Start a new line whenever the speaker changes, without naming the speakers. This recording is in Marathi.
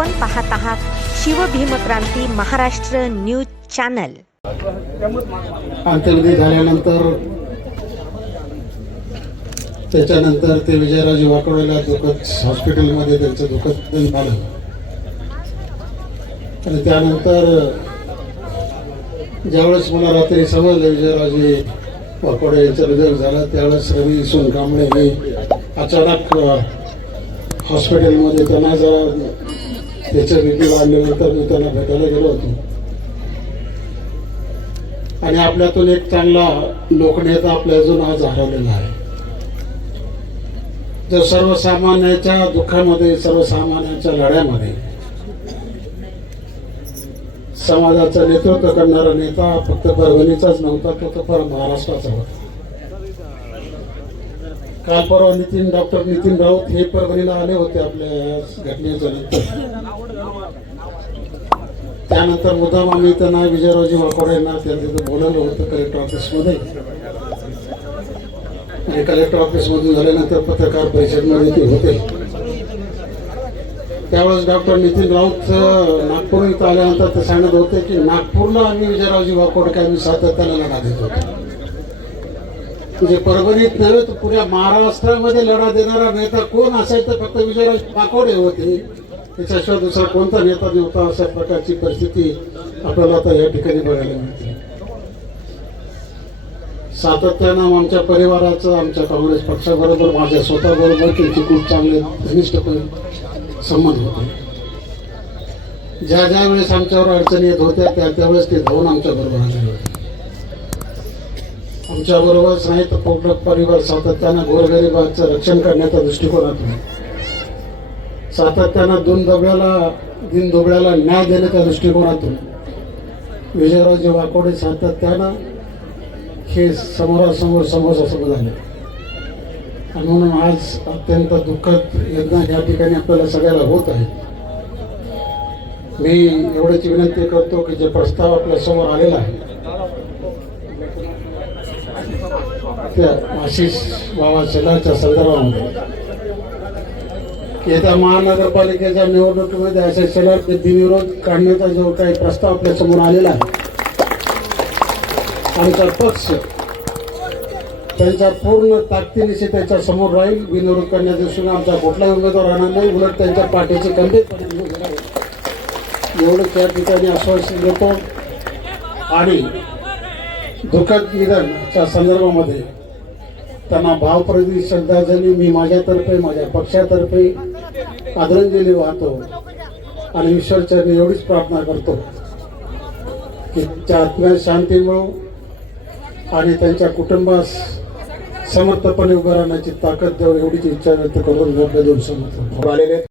आपण पाहत आहात शिवभीमक्रांती महाराष्ट्र न्यूज चॅनल.
अंत्यविधी झाल्यानंतर त्याच्यानंतर ते विजयराजे वाकवलेल्या दुखत हॉस्पिटलमध्ये त्यांचं दुखत झालं. आणि त्यानंतर ज्यावेळेस मला रात्री समजलं विजयराजे वाकोडे यांचं निधन झालं त्यावेळेस रवी सोनकांबळे हे अचानक हॉस्पिटलमध्ये त्यांना जरा त्याच्या बीपी वाढल्यानंतर मी त्यांना भेटायला गेलो होतो. आणि आपल्यातून एक चांगला लोकनेता आपल्या अजून आज हरवलेला आहे. जो सर्वसामान्याच्या दुःखामध्ये सर्वसामान्यांच्या लढ्यामध्ये समाजाचं नेतृत्व करणारा नेता फक्त परभणीचाच नव्हता तो तर पर महाराष्ट्राचा होता. काल परवा नितीन डॉक्टर नितीन राऊत हे परभणीला आले होते आपल्या या घटनेच्या नंतर. त्यानंतर मुद्दाम आम्ही त्यांना विजयरावजी वाकोडे यांना त्या तिथं बोलवलं होतं कलेक्टर ऑफिसमध्ये आणि कलेक्टर ऑफिसमधून झाल्यानंतर पत्रकार परिषदमध्ये ते होते. त्यावेळेस डॉक्टर नितीन राऊत नागपूर इथं आल्यानंतर ते सांगत होते की नागपूरला आम्ही विजयरावजी वाकोडे आम्ही सातत्याने लढा देत होतो. म्हणजे परभणीत नव्हे तर पुऱ्या महाराष्ट्रामध्ये लढा देणारा नेता कोण असेल तर फक्त विजयराज वाकोडे होते. त्याच्याशिवाय दुसरा कोणता नेता नव्हता अशा प्रकारची परिस्थिती आपल्याला आता या ठिकाणी बघायला मिळते. सातत्यानं आमच्या परिवाराचं आमच्या काँग्रेस पक्षाबरोबर माझ्या स्वतःबरोबर त्यांचे खूप चांगले घनिष्ठपणे संबंध होते. ज्या ज्या वेळेस आमच्यावर अडचणी येत होत्या त्या त्यावेळेस ते धावून आमच्या बरोबर आले होते. आमच्या बरोबरच नाही तर पोटक परिवार सातत्यानं गोरगरिबाचं रक्षण करण्याचा दृष्टिकोनातून सातत्यानं दोन दबळ्याला दिन दुबळ्याला न्याय देण्याच्या दृष्टिकोनातून. विजयराजे वाकोडे सातत्यानं हे समोरासमोर समोरासमोर झाले. आणि म्हणून आज अत्यंत दुःखद यज्ञ या ठिकाणी आपल्याला सगळ्याला होत आहे. मी एवढ्याची विनंती करतो की जे प्रस्ताव आपल्यासमोर आलेला आहे त्या आशिष बाबा शेलारच्या संदर्भामध्ये येत्या महानगरपालिकेच्या निवडणुकीमध्ये अशा शेलार बिनविरोध काढण्याचा जो काही प्रस्ताव आपल्यासमोर आलेला आहे आमचा पक्ष त्यांच्या पूर्ण ताकदीनिशी त्याच्यासमोर राहील. बिनविरोध करण्याच्या दृष्टीने आमचा कुठलाही उमेदवार राहणार नाही. उलट त्यांच्या पाठीचे खंबीरपणे उभे एवढं त्या ठिकाणी आश्वासन देतो. आणि दुःखद निधनच्या संदर्भामध्ये त्यांना भावप्रदी श्रद्धांजली मी माझ्यातर्फे माझ्या पक्षातर्फे आदरांजली वाहतो आणि ईश्वरचरणी एवढीच प्रार्थना करतो की त्या आत्म्यात शांती मिळो आणि त्यांच्या कुटुंबास समर्थपणे उभं राहण्याची ताकद देऊ एवढीच इच्छा व्यक्त करून देऊ समर्थ
आलेले